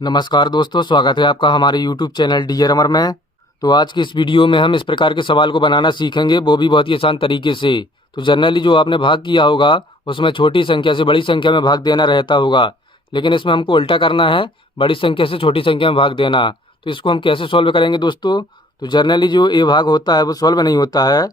नमस्कार दोस्तों, स्वागत है आपका हमारे YouTube चैनल डी रमर में। तो आज की इस वीडियो में हम इस प्रकार के सवाल को बनाना सीखेंगे, वो भी बहुत ही आसान तरीके से। तो जनरली जो आपने भाग किया होगा उसमें छोटी संख्या से बड़ी संख्या में भाग देना रहता होगा, लेकिन इसमें हमको उल्टा करना है, बड़ी संख्या से छोटी संख्या में भाग देना। तो इसको हम कैसे सॉल्व करेंगे दोस्तों? तो जनरली जो ये भाग होता है वो सॉल्व नहीं होता है।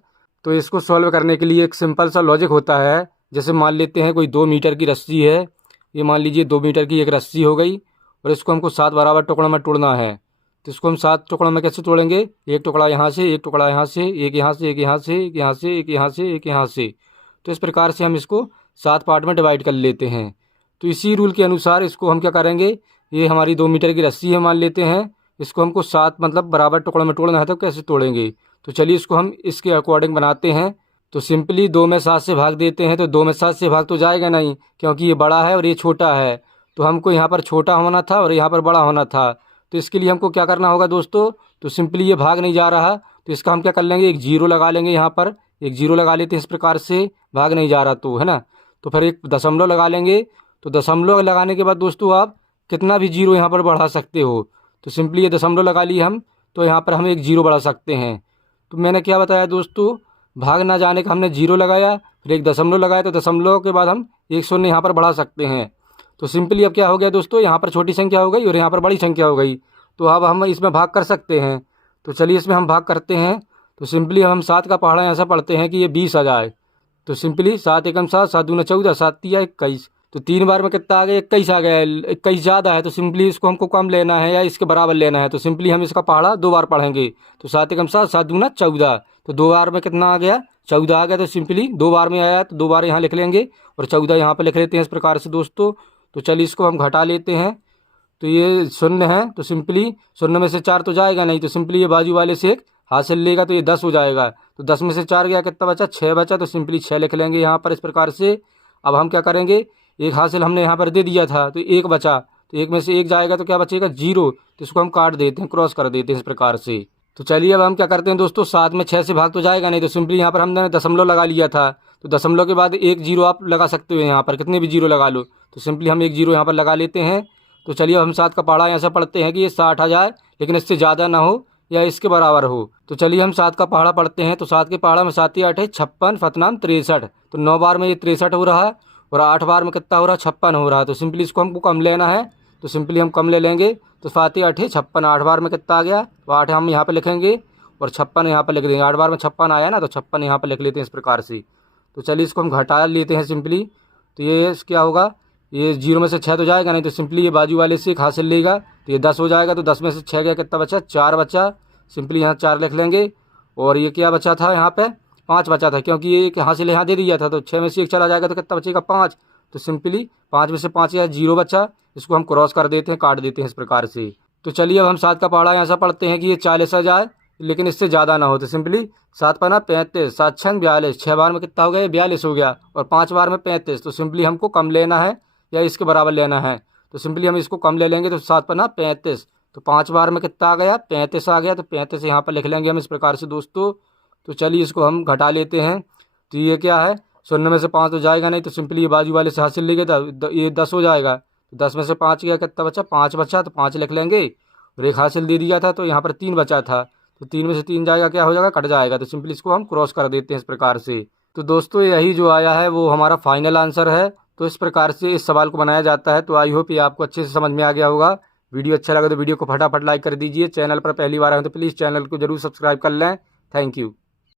तो इसको सॉल्व करने के लिए एक सिंपल सा लॉजिक होता है। जैसे मान लेते हैं कोई 2 मीटर की रस्सी है, ये मान लीजिए 2 मीटर की एक रस्सी हो गई और इसको हमको 7 बराबर टुकड़ों में तोड़ना है। तो इसको हम 7 टुकड़ों में कैसे तोड़ेंगे? एक टुकड़ा यहाँ से, एक टुकड़ा यहाँ से, एक यहाँ से, एक यहाँ से, एक यहाँ से, एक यहाँ से, एक यहाँ से। तो इस प्रकार से हम इसको 7 पार्ट में डिवाइड कर लेते हैं। तो इसी रूल के अनुसार इसको हम क्या करेंगे, ये हमारी 2 मीटर की रस्सी है मान लेते हैं, इसको हमको 7 मतलब बराबर टुकड़ों में तोड़ना है। तो कैसे तोड़ेंगे? तो चलिए इसको हम इसके अकॉर्डिंग बनाते हैं। तो सिंपली 2 में 7 से भाग देते हैं। तो 2 में 7 से भाग तो जाएगा नहीं, क्योंकि ये बड़ा है और ये छोटा है। तो हमको यहाँ पर छोटा होना था और यहाँ पर बड़ा होना था। तो इसके लिए हमको क्या करना होगा दोस्तों? तो सिंपली ये भाग नहीं जा रहा, तो इसका हम क्या कर लेंगे, एक जीरो लगा लेंगे। यहाँ पर एक जीरो लगा लेते हैं, इस प्रकार से भाग नहीं जा रहा तो, है ना। तो फिर एक दशमलव लगा लेंगे। तो दशमलव लगाने के बाद दोस्तों आप कितना भी जीरो यहाँ पर बढ़ा सकते हो। तो सिंपली ये दशमलव लगा लिए हम, तो यहाँ पर हम एक जीरो बढ़ा सकते हैं। तो मैंने क्या बताया दोस्तों, भाग ना जाने का हमने जीरो लगाया, फिर एक दशमलव लगाया, तो दशमलव के बाद हम एक शून्य यहाँ पर बढ़ा सकते हैं। तो सिंपली अब क्या हो गया दोस्तों, यहाँ पर छोटी संख्या हो गई और यहाँ पर बड़ी संख्या हो गई। तो अब हम इसमें भाग कर सकते हैं। तो चलिए इसमें हम भाग करते हैं। तो सिंपली हम 7 का पहाड़ा ऐसा पढ़ते हैं कि ये 20 आ जाए। तो सिंपली 7 एकम 7, 7 दूना 14, 7 तिया 21। तो 3 बार में कितना आ गया, 21 आ गया। 21 ज़्यादा है, तो सिंपली इसको हमको कम लेना है या इसके बराबर लेना है। तो सिंपली हम इसका पहाड़ा 2 बार पढ़ेंगे। तो 7 एकम 7, 7 दूना 14। तो 2 बार में कितना आ गया, 14 आ गया। तो सिंपली 2 बार में आया तो 2 बार यहाँ लिख लेंगे और 14 यहाँ पर लिख लेते हैं इस प्रकार से दोस्तों। तो चलिए इसको हम घटा लेते हैं। तो ये शून्य है, तो सिंपली शून्य में से 4 तो जाएगा नहीं, तो सिंपली ये बाजू वाले से एक हासिल लेगा, तो ये 10 हो जाएगा। तो 10 में से 4 गया, कितना बचा, 6 बचा। तो सिंपली 6 लिख लेंगे यहाँ पर इस प्रकार से। अब हम क्या करेंगे, एक हासिल हमने यहाँ पर दे दिया था, तो एक बचा, तो एक में से एक जाएगा तो क्या बचेगा, 0। तो इसको हम काट देते हैं, क्रॉस कर देते हैं इस प्रकार से। तो चलिए अब हम क्या करते हैं दोस्तों, 7 में 6 से भाग तो जाएगा नहीं, तो सिंपली यहाँ पर हमने दशमलव लगा लिया था। तो दशमलव के बाद एक जीरो आप लगा सकते हो, यहाँ पर कितने भी जीरो लगा लो। तो सिंपली हम एक जीरो यहाँ पर लगा लेते हैं। तो चलिए हम 7 का पहाड़ा ऐसा पढ़ते हैं कि ये 60 आ जाए, लेकिन इससे ज़्यादा ना हो या इसके बराबर हो। तो चलिए हम 7 का पहाड़ा पढ़ते हैं। तो 7 के पहाड़ा में 7 8 है 56, फतनाम 63। तो 9 बार में ये 63 हो रहा है और 8 बार में कितना हो रहा है, 56 हो रहा है। तो सिंपली इसको हमको कम लेना है, तो सिंपली हम कम ले लेंगे। तो 7 8 है 56, 8 बार में कितना आ गया, तो 8 हम यहाँ पर लिखेंगे और 56 यहाँ पर लिख देंगे। 8 बार में 56 आया ना, तो 56 यहाँ पर लिख लेते हैं इस प्रकार से। तो चलिए इसको हम घटा लेते हैं सिंपली। तो ये क्या होगा, ये 0 में से 6 तो जाएगा नहीं, तो सिंपली ये बाजू वाले से एक हासिल लेगा, तो ये 10 हो जाएगा। तो 10 में से 6 गया, कितना बचा, 4 बचा। सिंपली यहाँ 4 लिख लेंगे। और ये क्या बचा था, यहाँ पे 5 बचा था, क्योंकि ये एक हासिल यहाँ दे दिया था। तो 6 में से 1 चला जाएगा, तो कितना बचेगा, 5। तो सिंपली 5 में से 5 या 0 बचा, इसको हम क्रॉस कर देते हैं, काट देते हैं इस प्रकार से। तो चलिए अब हम 7 का पहाड़ा ऐसा पढ़ते हैं कि ये 40 आ जाए, लेकिन इससे ज़्यादा ना हो। तो सिंपली 7 पना 35, 7 छंग 42, 6 बार में कितना हो गया, 42 हो गया और 5 बार में 35। तो सिंपली हमको कम लेना है या इसके बराबर लेना है। तो सिंपली हम इसको कम ले लेंगे। तो 7 पना 35, तो 5 बार में कितना आ गया, 35 आ गया। तो 35 यहाँ पर लिख लेंगे हम इस प्रकार से दोस्तों। तो चलिए इसको हम घटा लेते हैं। तो ये क्या है, शून्य में से 5 तो जाएगा नहीं, तो सिंपली ये बाजू वाले से हासिल लेंगे, तो ये 10 हो जाएगा। तो 10 में से 5 गया, कितना बचा, 5 बचा। तो 5 लिख लेंगे और एक हासिल दे दिया था, तो यहाँ पर 3 बचा था। तो 3 में से 3 जाएगा, क्या हो जाएगा, कट जाएगा। तो सिंपली इसको हम क्रॉस कर देते हैं इस प्रकार से। तो दोस्तों यही जो आया है वो हमारा फाइनल आंसर है। तो इस प्रकार से इस सवाल को बनाया जाता है। तो आई होप ये आपको अच्छे से समझ में आ गया होगा। वीडियो अच्छा लगा तो वीडियो को फटाफट लाइक कर दीजिए। चैनल पर पहली बार आए तो प्लीज़ चैनल को जरूर सब्सक्राइब कर लें। Thank you.